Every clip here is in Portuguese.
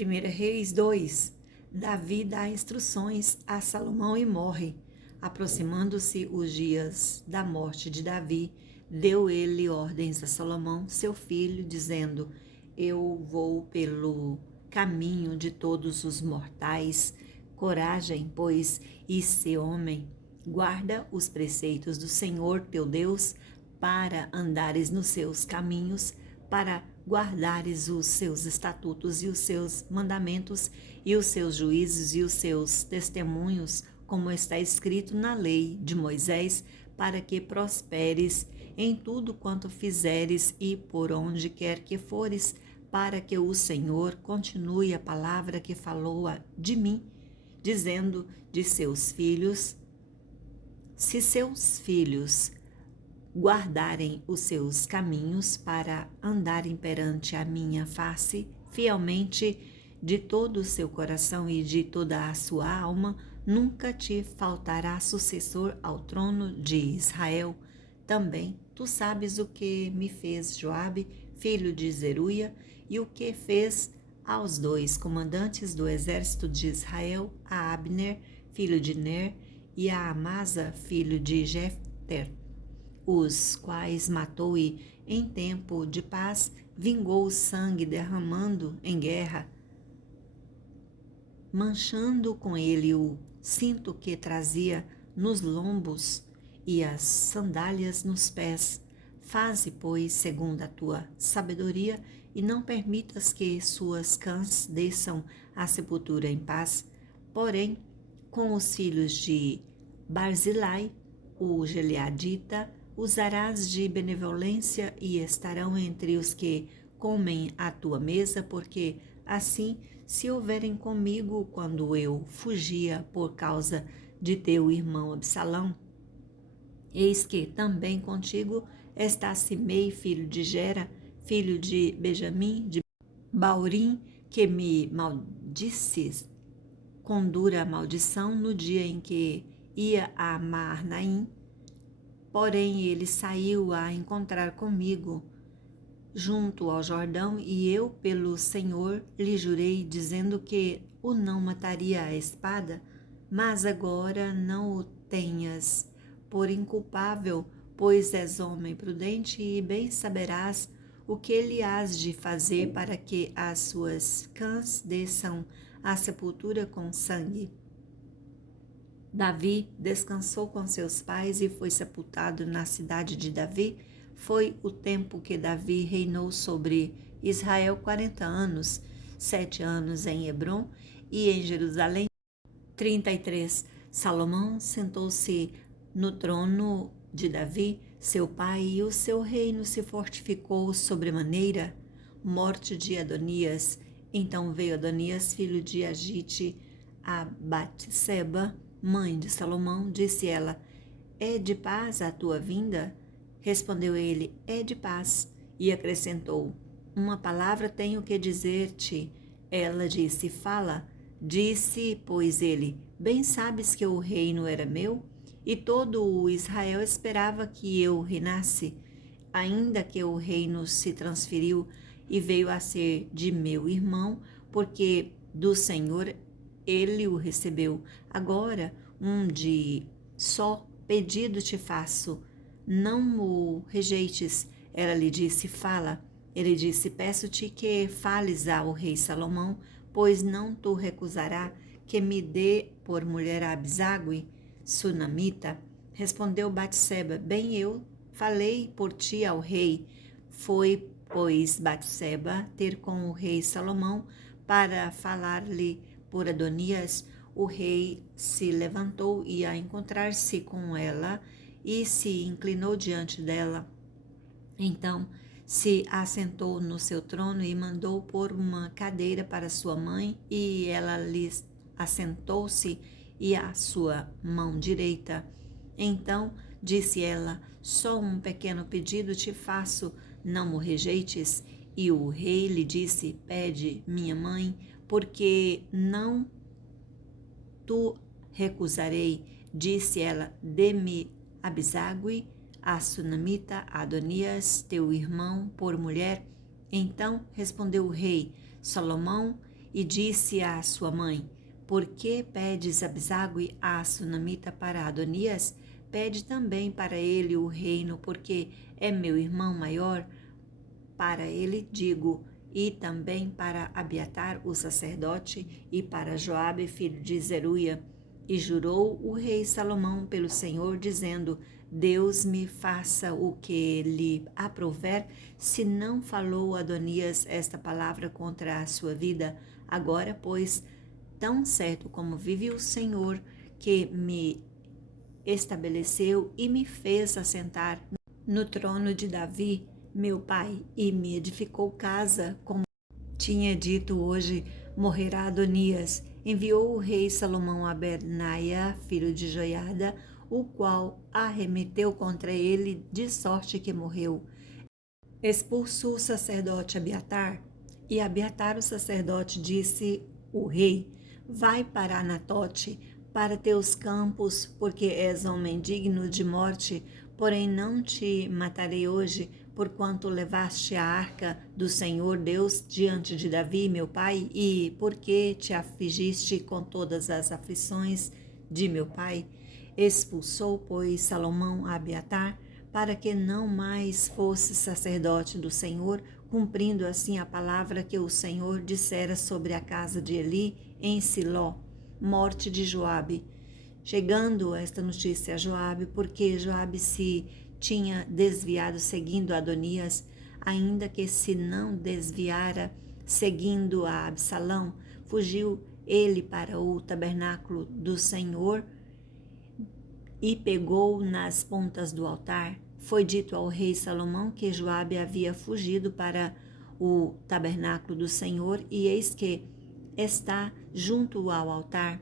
1 Reis 2. Davi dá instruções a Salomão e morre. Aproximando-se os dias da morte de Davi, deu ele ordens a Salomão, seu filho, dizendo: Eu vou pelo caminho de todos os mortais. Coragem, pois, e sê homem. Guarda os preceitos do Senhor teu Deus, para andares nos seus caminhos, para guardares os seus estatutos e os seus mandamentos e os seus juízos e os seus testemunhos, como está escrito na lei de Moisés, para que prosperes em tudo quanto fizeres e por onde quer que fores, para que o Senhor continue a palavra que falou de mim, dizendo de seus filhos: se seus filhos guardarem os seus caminhos para andarem perante a minha face fielmente de todo o seu coração e de toda a sua alma, nunca te faltará sucessor ao trono de Israel. Também tu sabes o que me fez Joabe, filho de Zeruia, e o que fez aos dois comandantes do exército de Israel, a Abner, filho de Ner, e a Amasa, filho de Jefter, os quais matou e, em tempo de paz, vingou o sangue derramando em guerra, manchando com ele o cinto que trazia nos lombos e as sandálias nos pés. Faze, pois, segundo a tua sabedoria, e não permitas que suas cãs desçam à sepultura em paz. Porém, com os filhos de Barzilai, o Gileadita, usarás de benevolência e estarão entre os que comem à tua mesa, porque assim se houverem comigo quando eu fugia por causa de teu irmão Absalão. Eis que também contigo está Simei, filho de Gera, filho de Benjamim, de Baurim, que me maldisses com dura maldição no dia em que ia a Maarnaim. Porém, ele saiu a encontrar comigo junto ao Jordão, e eu, pelo Senhor, lhe jurei, dizendo que o não mataria à espada, mas agora não o tenhas por inculpável, pois és homem prudente e bem saberás o que lhe has de fazer para que as suas cãs desçam à sepultura com sangue. Davi descansou com seus pais e foi sepultado na cidade de Davi. Foi o tempo que Davi reinou sobre Israel 40 anos, 7 anos em Hebrom e em Jerusalém 33. Salomão sentou-se no trono de Davi, seu pai, e o seu reino se fortificou sobremaneira. Morte de Adonias. Então veio Adonias, filho de Agite, a Batseba, mãe de Salomão. Disse ela: É de paz a tua vinda? Respondeu ele: É de paz. E acrescentou: Uma palavra tenho que dizer-te. Ela disse: Fala. Disse, pois, ele: Bem sabes que o reino era meu, e todo o Israel esperava que eu reinasse, ainda que o reino se transferiu e veio a ser de meu irmão, porque do Senhor ele o recebeu. Agora, um de só pedido te faço, não o rejeites. Ela lhe disse: Fala. Ele disse: Peço-te que fales ao rei Salomão, pois não tu recusará que me dê por mulher a Abisague, sunamita. Respondeu Batseba: Bem, eu falei por ti ao rei. Foi, pois, Batseba ter com o rei Salomão para falar-lhe por Adonias. O rei se levantou e a encontrar-se com ela e se inclinou diante dela. Então se assentou no seu trono e mandou pôr uma cadeira para sua mãe, e ela lhe assentou-se e à sua mão direita. Então disse ela: Só um pequeno pedido te faço, não o rejeites. E o rei lhe disse: Pede, minha mãe, porque não tu recusarei. Disse ela: Dê-me Abisague, a sunamita, Adonias, teu irmão, por mulher. Então respondeu o rei: Salomão e disse à sua mãe: Por que pedes Absague a sunamita para Adonias? Pede também para ele o reino, porque é meu irmão maior. Para ele digo, e também para Abiatar o sacerdote, e para Joabe filho de Zeruia. E jurou o rei Salomão pelo Senhor, dizendo: Deus me faça o que lhe aprouver, se não falou Adonias esta palavra contra a sua vida. Agora, pois, tão certo como vive o Senhor, que me estabeleceu e me fez assentar no trono de Davi, meu pai, e me edificou casa, como tinha dito hoje, morrerá Adonias. Enviou o rei Salomão a Benaia, filho de Joiada, o qual arremeteu contra ele, de sorte que morreu. Expulsou o sacerdote Abiatar, e Abiatar o sacerdote disse o rei: Vai para Anatote, para teus campos, porque és homem digno de morte, porém não te matarei hoje, porquanto levaste a arca do Senhor Deus diante de Davi, meu pai, e porque te afligiste com todas as aflições de meu pai. Expulsou, pois, Salomão a Abiatar, para que não mais fosse sacerdote do Senhor, cumprindo assim a palavra que o Senhor dissera sobre a casa de Eli em Siló, morte de Joabe. Chegando esta notícia a Joabe, porque Joabe se tinha desviado seguindo Adonias, ainda que se não desviara seguindo a Absalão, fugiu ele para o tabernáculo do Senhor e pegou nas pontas do altar. Foi dito ao rei Salomão que Joabe havia fugido para o tabernáculo do Senhor, e eis que está junto ao altar.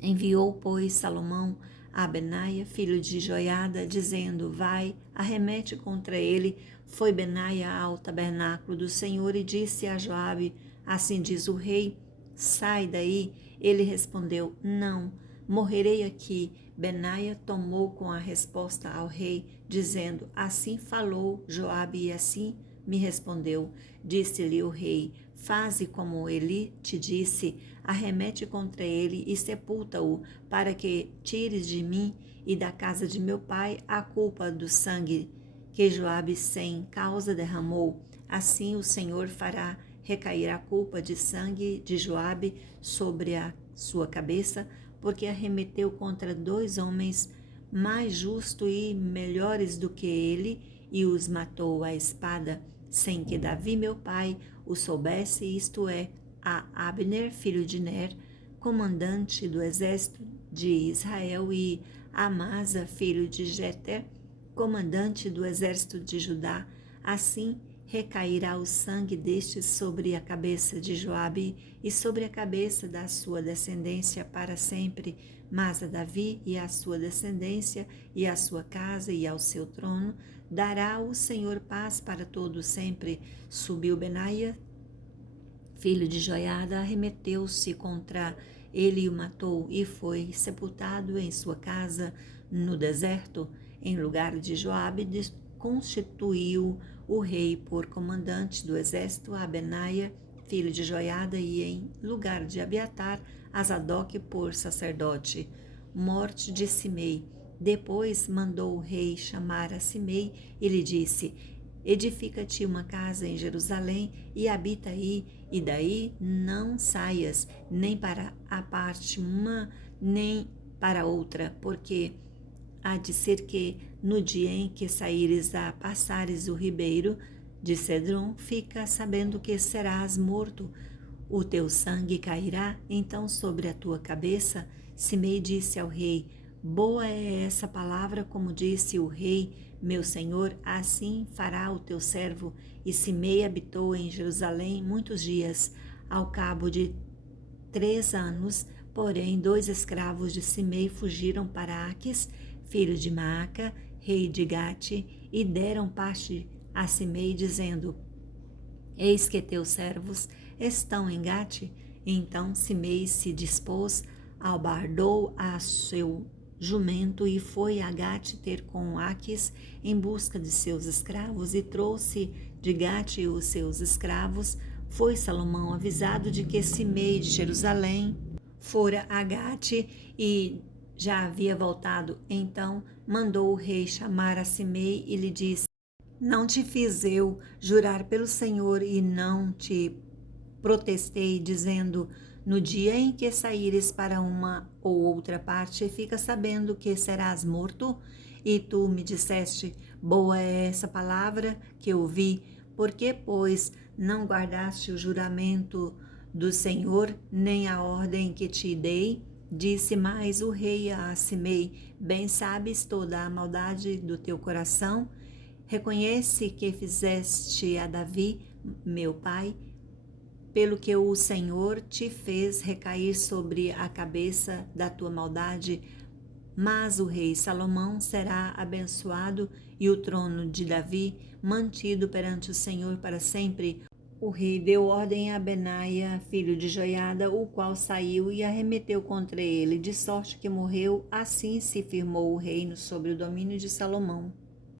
Enviou, pois, Salomão a Benaia, filho de Joiada, dizendo: Vai, arremete contra ele. Foi Benaia ao tabernáculo do Senhor e disse a Joabe: Assim diz o rei, sai daí. Ele respondeu: Não, morrerei aqui. Benaia tomou com a resposta ao rei, dizendo: Assim falou Joabe e assim me respondeu. Disse-lhe o rei: Faze como Eli te disse, arremete contra ele e sepulta-o, para que tires de mim e da casa de meu pai a culpa do sangue que Joabe sem causa derramou. Assim o Senhor fará recair a culpa de sangue de Joabe sobre a sua cabeça, porque arremeteu contra 2 homens mais justos e melhores do que ele, e os matou à espada, sem que Davi, meu pai, o soubesse, isto é, a Abner, filho de Ner, comandante do exército de Israel, e Amasa, filho de Jeter, comandante do exército de Judá. Assim recairá o sangue destes sobre a cabeça de Joabe e sobre a cabeça da sua descendência para sempre, mas a Davi e a sua descendência e a sua casa e ao seu trono dará o Senhor paz para todo sempre. Subiu Benaia, filho de Joiada, arremeteu-se contra ele e o matou, e foi sepultado em sua casa no deserto. Em lugar de Joabe, constituiu o rei por comandante do exército a Benaia, filho de Joiada, e em lugar de Abiatar, a Zadok por sacerdote. Morte de Simei. Depois mandou o rei chamar a Simei e lhe disse: Edifica-te uma casa em Jerusalém e habita aí, e daí não saias, nem para a parte uma, nem para outra, porque há de ser que, no dia em que saíres a passares o ribeiro de Cedron, fica sabendo que serás morto. O teu sangue cairá então sobre a tua cabeça. Simei disse ao rei: Boa é essa palavra, como disse o rei, meu senhor, assim fará o teu servo. E Simei habitou em Jerusalém muitos dias. Ao cabo de 3 anos, porém, 2 escravos de Simei fugiram para Aques, filho de Maaca, rei de Gate, e deram parte a Simei, dizendo: Eis que teus servos estão em Gate. Então Simei se dispôs, albardou a seu jumento e foi a Gate ter com Aques em busca de seus escravos, e trouxe de Gate os seus escravos. Foi Salomão avisado de que Simei de Jerusalém fora a Gate e já havia voltado. Então mandou o rei chamar a Simei e lhe disse: Não te fiz eu jurar pelo Senhor e não te protestei, dizendo: No dia em que saíres para uma ou outra parte, fica sabendo que serás morto? E tu me disseste: Boa é essa palavra que ouvi. Por que, pois, não guardaste o juramento do Senhor, nem a ordem que te dei? Disse mais o rei a Simei: Bem sabes toda a maldade do teu coração. Reconhece que fizeste a Davi, meu pai, pelo que o Senhor te fez recair sobre a cabeça da tua maldade. Mas o rei Salomão será abençoado e o trono de Davi mantido perante o Senhor para sempre. O rei deu ordem a Benaia, filho de Joiada, o qual saiu e arremeteu contra ele, de sorte que morreu. Assim se firmou o reino sobre o domínio de Salomão.